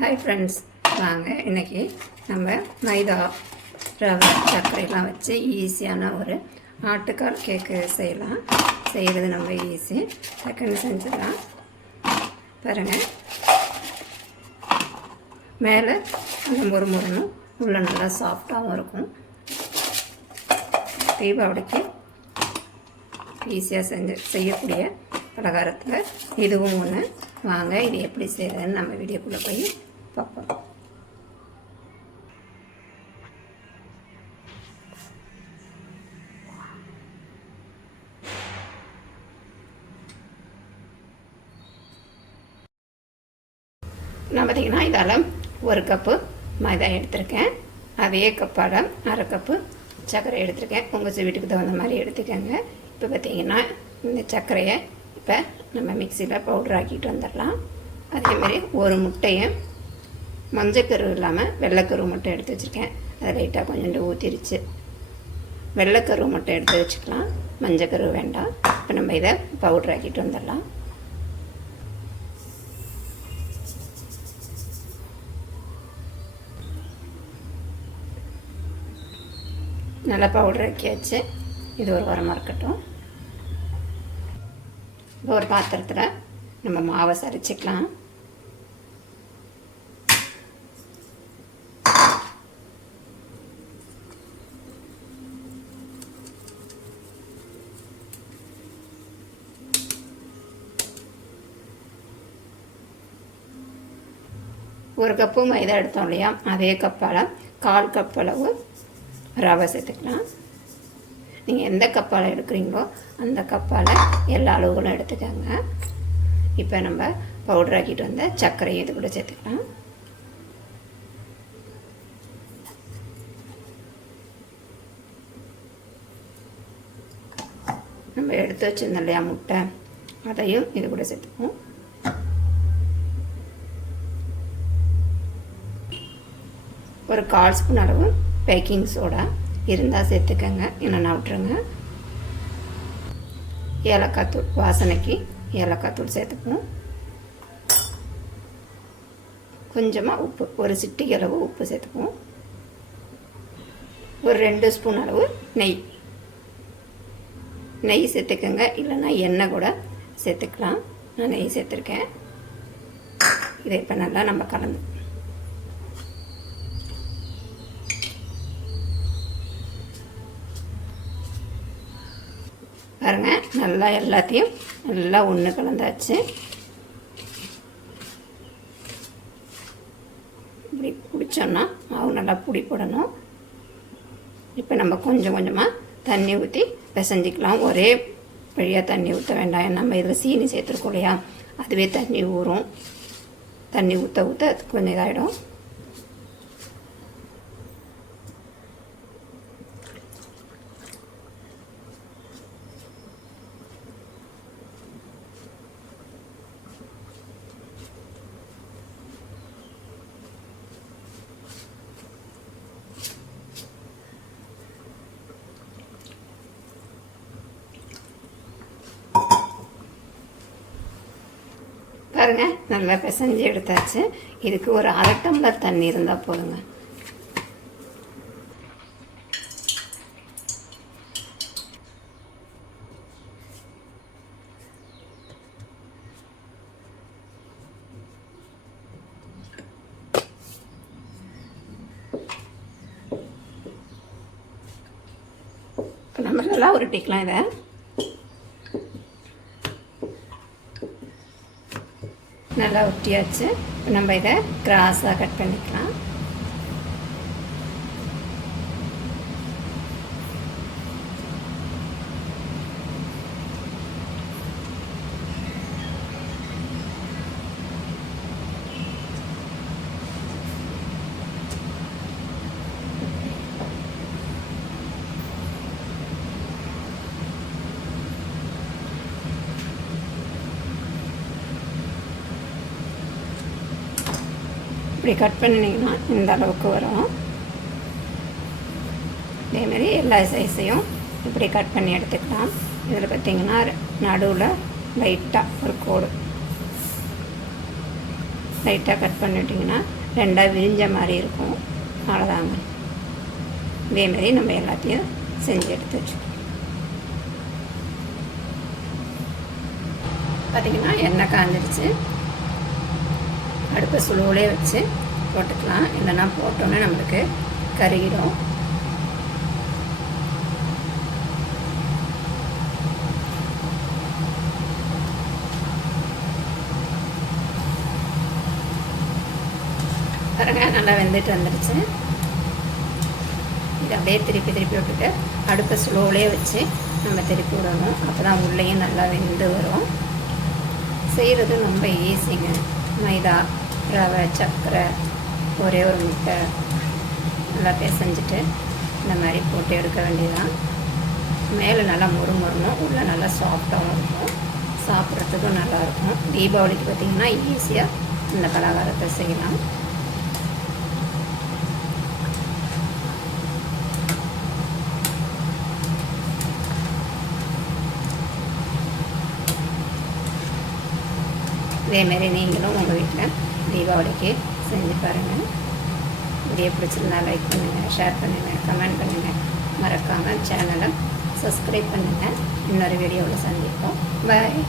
Hi friends, வாங்க இன்றைக்கி நம்ம மைதா ரவை சர்க்கரைலாம் வச்சு ஈஸியான ஒரு ஆட்டுக்கால் கேக்கு செய்யலாம். செய்கிறது ரொம்ப ஈஸி, டக்குன்னு செஞ்சிடலாம். பாருங்கள், மேலே அந்த முறுமுறுன்னு உள்ள நல்லா சாஃப்டாகவும் இருக்கும். தீபாவளிக்கு ஈஸியாக செய்யக்கூடிய பலகாரத்தில் இதுவும் ஒன்று. வாங்க இது எப்படி செய்கிறதுன்னு நம்ம வீடியோக்குள்ளே போய் பார்ப்போம். நான் பார்த்திங்கன்னா இதால் 1 கப்பு மைதா எடுத்திருக்கேன். அதே கப்பால் 1/2 கப்பு சர்க்கரை எடுத்திருக்கேன். உங்கள் வீட்டுக்கு தகுந்த மாதிரி எடுத்துக்கோங்க. இப்போ பார்த்திங்கன்னா இந்த சர்க்கரையை இப்போ நம்ம மிக்சியில் பவுடர் ஆக்கிட்டு வந்துடலாம். அதேமாதிரி ஒரு முட்டையை மஞ்சக்கரு இல்லாமல் வெள்ளைக்கரு மட்டும் எடுத்து வச்சுருக்கேன். அதை லைட்டாக கொஞ்சோண்டு ஊற்றிருச்சு. வெள்ளைக்கரு மட்டும் எடுத்து வச்சுக்கலாம், மஞ்சக்கரு வேண்டாம். இப்போ நம்ம இதை பவுடர் ஆக்கிட்டு வந்துடலாம். நல்லா பவுடர் ஆக்கியாச்சு. இது ஒரு வாரமாக இருக்கட்டும். இப்போ ஒரு பாத்திரத்தில் நம்ம மாவை சரிச்சிக்கலாம். ஒரு கப்பு மைதா எடுத்தோம் இல்லையா, அதே கப்பால் 1/4 கப் அளவு ரவை சேர்த்துக்கலாம். நீங்கள் எந்த கப்பால் எடுக்கிறீங்களோ அந்த கப்பால் எல்லா அளவுகளும் எடுத்துக்கோங்க. இப்போ நம்ம பவுடர் ஆக்கிட்டு வந்த சர்க்கரையை இது கூட சேர்த்துக்கலாம். நம்ம எடுத்து வச்சுருந்தோம் இல்லையா முட்டை, அதையும் இது கூட சேர்த்துப்போம். ஒரு 1/4 ஸ்பூன் அளவு பேக்கிங் சோடா இருந்தால் சேர்த்துக்கங்க, இல்லைன்னா விட்டுருங்க. ஏலக்காய் தூள், வாசனைக்கு ஏலக்காய் தூள் சேர்த்துப்போம். கொஞ்சமாக உப்பு, ஒரு சிட்டிகை அளவு உப்பு சேர்த்துப்போம். ஒரு 2 ஸ்பூன் அளவு நெய் சேர்த்துக்கங்க, இல்லைன்னா எண்ணெய் கூட சேர்த்துக்கலாம். நான் நெய் சேர்த்துருக்கேன். இதை இப்போ நல்லா நம்ம கலந்து பாருங்கள். நல்லா எல்லாத்தையும் நல்லா ஒன்று கலந்தாச்சு. இப்படி பிடிச்சோன்னா மாவு நல்லா பிடி போடணும். இப்போ நம்ம கொஞ்சம் கொஞ்சமாக தண்ணி ஊற்றி பிசைஞ்சிக்கலாம். ஒரே வழியாக தண்ணி ஊற்ற வேண்டாம். நம்ம இதில் சீனி சேர்த்துருக்கோம் இல்லையா, அதுவே தண்ணி ஊறும். தண்ணி ஊற்ற ஊற்ற அது கொஞ்சம் இதாகிடும். பாருங்க, நல்லா பிசைஞ்சு எடுத்தாச்சு. இதுக்கு ஒரு 1/2 டம்ளர் தண்ணி இருந்தால் போதுங்க. நம்ம நல்லா உருட்டிக்கலாம். இதை நல்லா உருட்டியாச்சு. நம்ம இதை கிராஸாக கட் பண்ணிக்கலாம். இப்படி கட் பண்ணிங்கன்னா இந்த அளவுக்கு வரும். இதேமாரி எல்லா சைஸையும் இப்படி கட் பண்ணி எடுத்துக்கலாம். இதில் பார்த்திங்கன்னா நடுவில் லைட்டாக ஒரு கோடு லைட்டாக கட் பண்ணிட்டிங்கன்னா ரெண்டாக விரிஞ்ச மாதிரி இருக்கும். அவ்வளோதாங்க. இதேமாரி நம்ம எல்லாத்தையும் செஞ்சு எடுத்து வச்சுக்கணும். பார்த்திங்கன்னா எண்ணெய் காஞ்சிடுச்சு. அடுப்பை சுழுவிலே வச்சு போட்டுக்கலாம், இல்லைன்னா போட்டோன்னே நம்மளுக்கு கருகிடும். பாருங்க நல்லா வெந்துட்டு வந்துடுச்சு. இது அப்படியே திருப்பி விட்டுட்டு அடுப்பை ஸ்லோவிலே வச்சு நம்ம திருப்பி விடணும். அப்போ தான் உள்ளேயும் நல்லா வெந்து வரும். செய்கிறது ரொம்ப ஈஸிங்க. மைதா, ரவை, சர்க்கரை, ஒரே ஒரு முட்டை நல்லா பிசைஞ்சிட்டு இந்த மாதிரி போட்டு எடுக்க வேண்டியதுதான். மேலே நல்லா முறுமுறணும், உள்ளே நல்லா சாஃப்டாகவும் இருக்கும், சாப்பிட்றதுக்கும் நல்லாயிருக்கும். தீபாவளிக்கு பார்த்திங்கன்னா ஈஸியாக இந்த பலகாரத்தை செய்யலாம். இதேமாரி நீங்களும் உங்கள் வீட்டில் தீபாவளிக்கு செஞ்சு பாருங்கள். வீடியோ பிடிச்சிருந்தா லைக் பண்ணுங்கள், ஷேர் பண்ணுங்கள், கமெண்ட் பண்ணுங்கள். மறக்காமல் சேனலை சப்ஸ்கிரைப் பண்ணுங்கள். இன்னொரு வீடியோவில் சந்திப்போம். பாய்.